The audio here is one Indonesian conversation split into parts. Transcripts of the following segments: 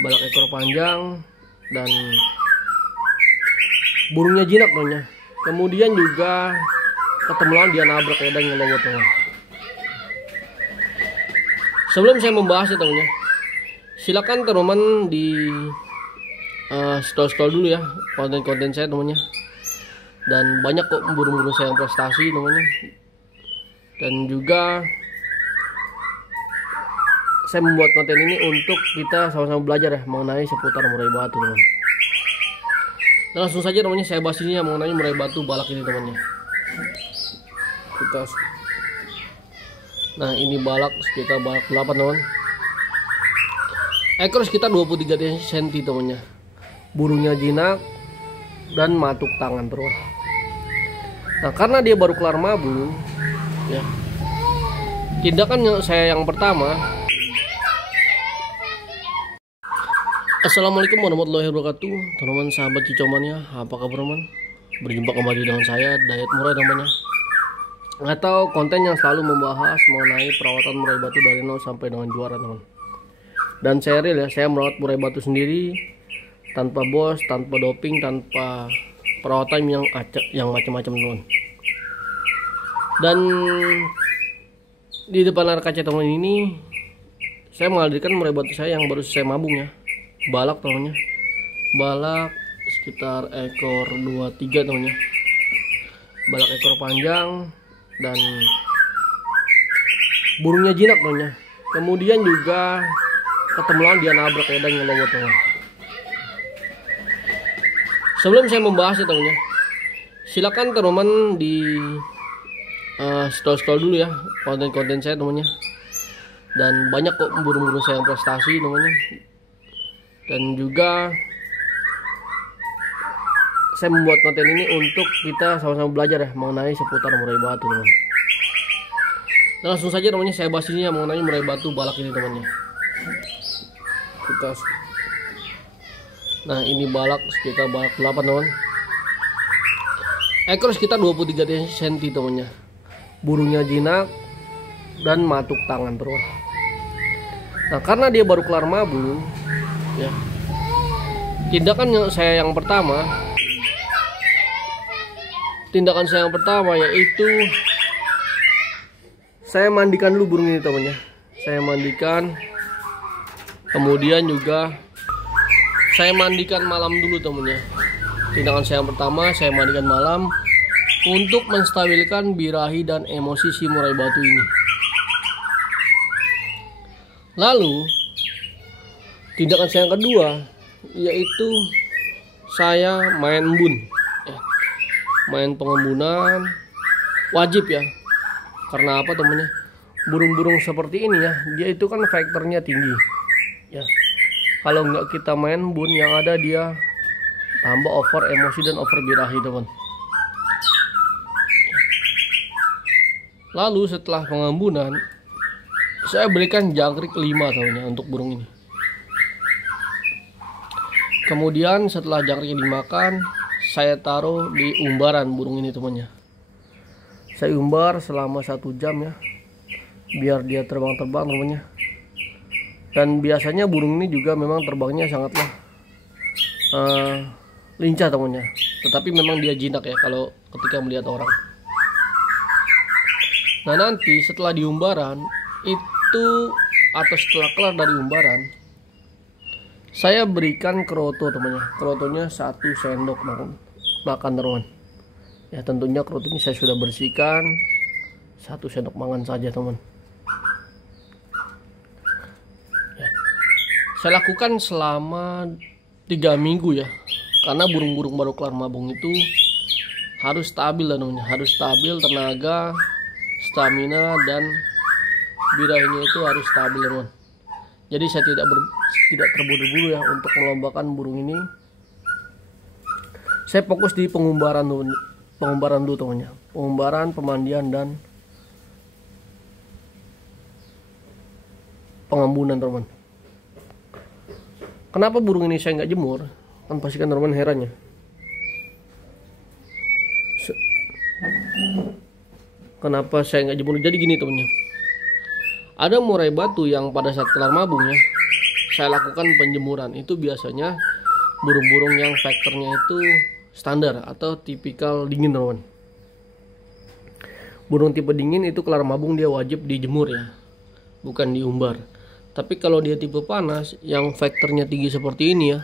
balak ekor panjang, dan burungnya jinak temannya. Kemudian juga ketemu lawan dia nabrak ya dan ngelobot teman. Sebelum saya membahas ya temannya, silakan teman-teman di stall dulu ya konten-konten saya temannya. Dan banyak kok burung-burung saya yang prestasi temannya. Dan juga saya membuat konten ini untuk kita sama-sama belajar ya mengenai seputar murai batu teman. Dan langsung saja temannya saya bahas ini ya mengenai murai batu balak ini temannya. Nah ini balak sekitar balak 8 teman. Ekor sekitar 23 cm temannya. Burungnya jinak dan matuk tangan terus. Nah karena dia baru kelar mabung ya, tindakan saya yang pertama. Assalamualaikum warahmatullahi wabarakatuh, teman-teman sahabat Cicomania, apa kabar teman? Berjumpa kembali dengan saya Dayat Murai namanya, atau konten yang selalu membahas mengenai perawatan murai batu dari nol sampai dengan juara teman. Dan saya real ya, saya merawat murai batu sendiri tanpa bos, tanpa doping, tanpa perawatan yang macam-macam teman. Dan di depan layar kaca teman ini saya menghadirkan murai batu saya yang baru saya mabung ya, balak temannya, balak sekitar ekor 23 temannya, balak ekor panjang dan burungnya jinak temannya. Kemudian juga ketemu lawan dia nabrak ya dan ngelobot teman. Sebelum saya membahas ya temannya, silakan teman-teman di stall dulu ya konten-konten saya temannya. Dan banyak kok burung-burung saya yang prestasi temannya. Dan juga saya membuat konten ini untuk kita sama-sama belajar ya mengenai seputar murai batu teman. Dan langsung saja temannya saya bahas ini ya mengenai murai batu balak ini temannya. Nah ini balak sekitar balak 8 teman. Ekor sekitar 23 cm temannya. Burungnya jinak dan matuk tangan terus. Nah karena dia baru kelar mabung ya, tindakan saya yang pertama yaitu saya mandikan dulu burung ini temannya. Saya mandikan, kemudian juga saya mandikan malam dulu temannya. Tindakan saya yang pertama, saya mandikan malam untuk menstabilkan birahi dan emosi si murai batu ini. Lalu tindakan saya yang kedua yaitu saya main embun ya. Main pengembunan wajib ya. Karena apa temennya? Burung-burung seperti ini ya, dia itu kan faktornya tinggi ya. Kalau nggak kita main embun, yang ada dia tambah over emosi dan over birahi teman. Lalu setelah pengembunan saya berikan jangkrik 5 temannya untuk burung ini. Kemudian setelah jangkrik dimakan, saya taruh di umbaran burung ini temannya. Saya umbar selama 1 jam ya, biar dia terbang-terbang temannya. Dan biasanya burung ini juga memang terbangnya sangatlah lincah temannya. Tetapi memang dia jinak ya kalau ketika melihat orang. Nah nanti setelah di umbaran itu, atau setelah kelar dari umbaran, saya berikan kroto temannya. Krotonya 1 sendok makan teman. Ya tentunya kroto ini saya sudah bersihkan, 1 sendok makan saja teman. Ya. Saya lakukan selama 3 minggu ya. Karena burung-burung baru kelar mabung itu harus stabil namanya, harus stabil tenaga, stamina dan birahinya itu harus stabil teman. Jadi saya tidak terburu-buru ya untuk melombakan burung ini. Saya fokus di pengumbaran dulu temannya. Pengumbaran, pemandian dan pengembunan teman. Kenapa burung ini saya nggak jemur? Kan pastikan teman herannya. Kenapa saya nggak jemur? Jadi gini temennya, ada murai batu yang pada saat kelar mabung ya, saya lakukan penjemuran. Itu biasanya burung-burung yang faktornya itu standar atau tipikal dingin, teman. Burung tipe dingin itu kelar mabung dia wajib dijemur ya, bukan diumbar. Tapi kalau dia tipe panas yang faktornya tinggi seperti ini ya,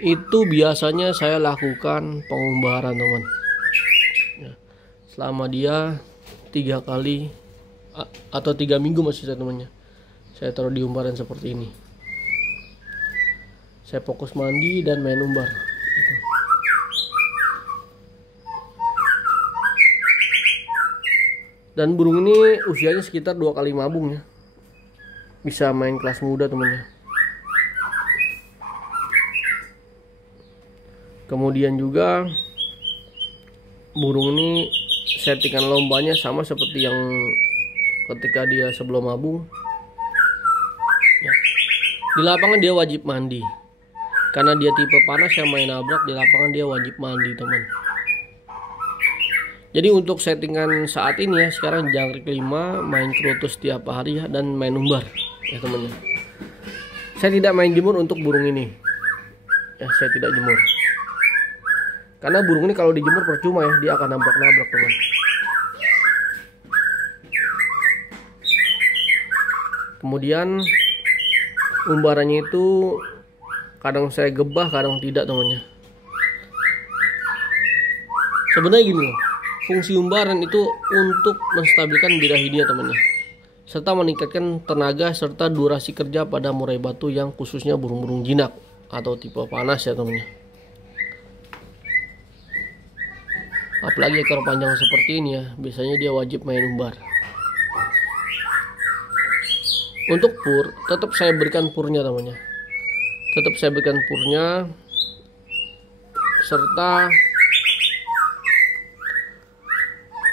itu biasanya saya lakukan pengumbaran, teman. Ya, selama dia 3 kali atau 3 minggu masih saya, temannya. Saya taruh di umbaran seperti ini. Saya fokus mandi dan main umbar. Dan burung ini usianya sekitar 2 kali mabung ya. Bisa main kelas muda, temannya. Kemudian juga burung ini settingan lombanya sama seperti yang ketika dia sebelum mabung. Ya. Di lapangan dia wajib mandi. Karena dia tipe panas yang main nabrak, di lapangan dia wajib mandi, teman. Jadi untuk settingan saat ini ya, sekarang jangkrik 5, main kerutu setiap hari ya, dan main umbar ya, temannya. Saya tidak main jemur untuk burung ini ya, saya tidak jemur karena burung ini kalau dijemur percuma ya, dia akan nabrak-nabrak, teman. Kemudian umbarannya itu kadang saya gebah, kadang tidak, temannya. Sebenarnya gini loh, fungsi umbaran itu untuk menstabilkan birahi dia, temannya, serta meningkatkan tenaga serta durasi kerja pada murai batu yang khususnya burung-burung jinak atau tipe panas ya, temannya. Apalagi ekor panjang seperti ini ya, biasanya dia wajib main umbar. Untuk pur, tetap saya berikan purnya, temannya. Tetap saya berikan purnya serta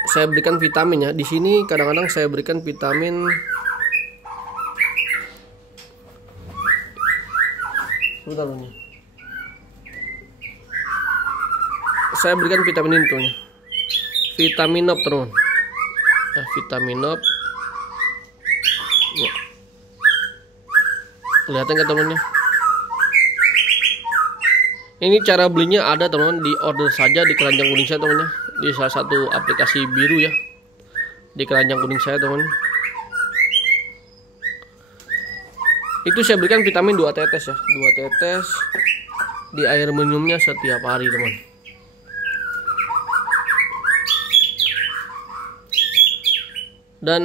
saya berikan vitamin ya. Di sini kadang-kadang saya berikan vitamin saya berikan vitamin itu ya. Vitaminop, teman. Nah, Vitaminop. Ya. Kelihatan kan, temannya? Ini cara belinya ada, teman, di order saja di keranjang kuning saya, temannya. Di salah satu aplikasi biru ya, di keranjang kuning saya, teman. Itu saya berikan vitamin 2 tetes ya, 2 tetes di air minumnya setiap hari, teman. Dan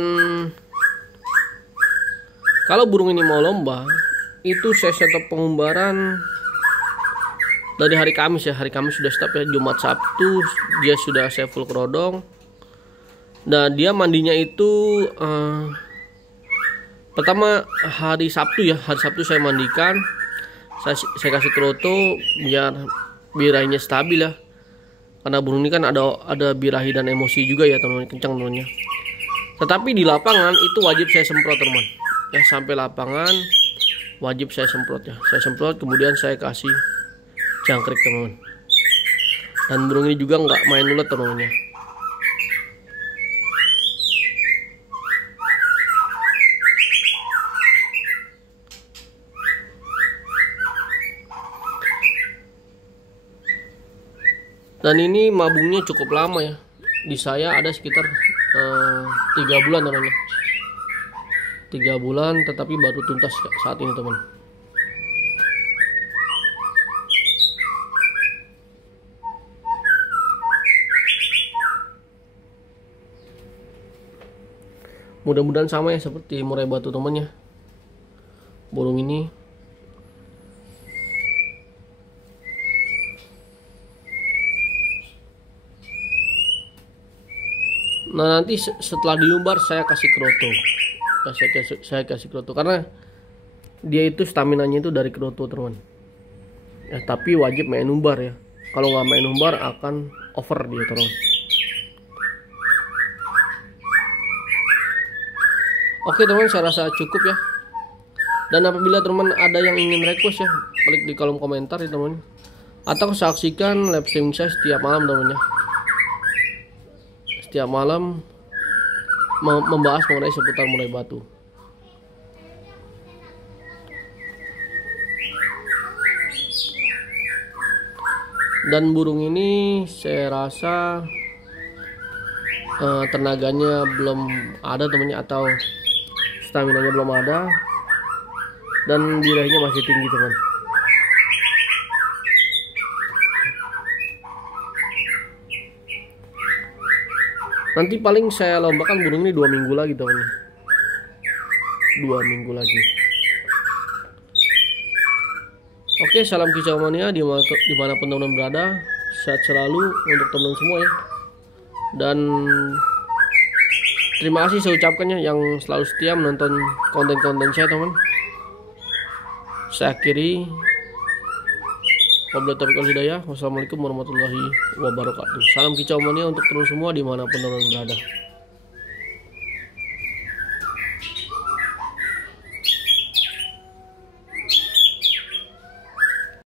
kalau burung ini mau lomba, itu saya setup pengumbaran dari hari Kamis ya. Hari Kamis sudah stop ya. Jumat Sabtu dia sudah saya full kerodong. Nah, dia mandinya itu pertama hari Sabtu ya. Hari Sabtu saya mandikan. Saya kasih kroto biar birahinya stabil ya. Karena burung ini kan ada birahi dan emosi juga ya, teman-teman, kencang, temannya. Tetapi di lapangan itu wajib saya semprot, teman. Ya, sampai lapangan wajib saya semprot ya. Saya semprot, kemudian saya kasih jangkrik, teman. Dan burung ini juga nggak main ulet, teman-teman. Dan ini mabungnya cukup lama ya. Di saya ada sekitar 3 bulan, teman-teman. 3 bulan, tetapi baru tuntas saat ini, teman. Mudah-mudahan sama ya seperti murai batu, temannya. Burung ini nah, nanti setelah diumbar saya kasih kroto. Nah, saya kasih kroto karena dia itu staminanya itu dari kroto, teman. Ya, tapi wajib main umbar ya. Kalau nggak main umbar akan over dia, teman. Oke, teman, saya rasa cukup ya. Dan apabila teman ada yang ingin request ya, klik di kolom komentar ya, teman. Atau saksikan live streaming saya setiap malam, teman ya. Setiap malam membahas mengenai seputar murai batu. Dan burung ini saya rasa tenaganya belum ada temannya, atau staminanya belum ada, dan birahinya masih tinggi teman. Nanti paling saya lombakan burung ini 2 minggu lagi teman, 2 minggu lagi. Oke, salam kicau mania dimanapun teman-teman berada, sehat selalu untuk teman-teman semua ya. Dan terima kasih saya ucapkannya yang selalu setia menonton konten-konten saya teman. Saya akhiri, wabillahi taufiq wal hidayah. Wassalamualaikum warahmatullahi wabarakatuh. Salam kicau mania untuk teman semua dimanapun teman berada.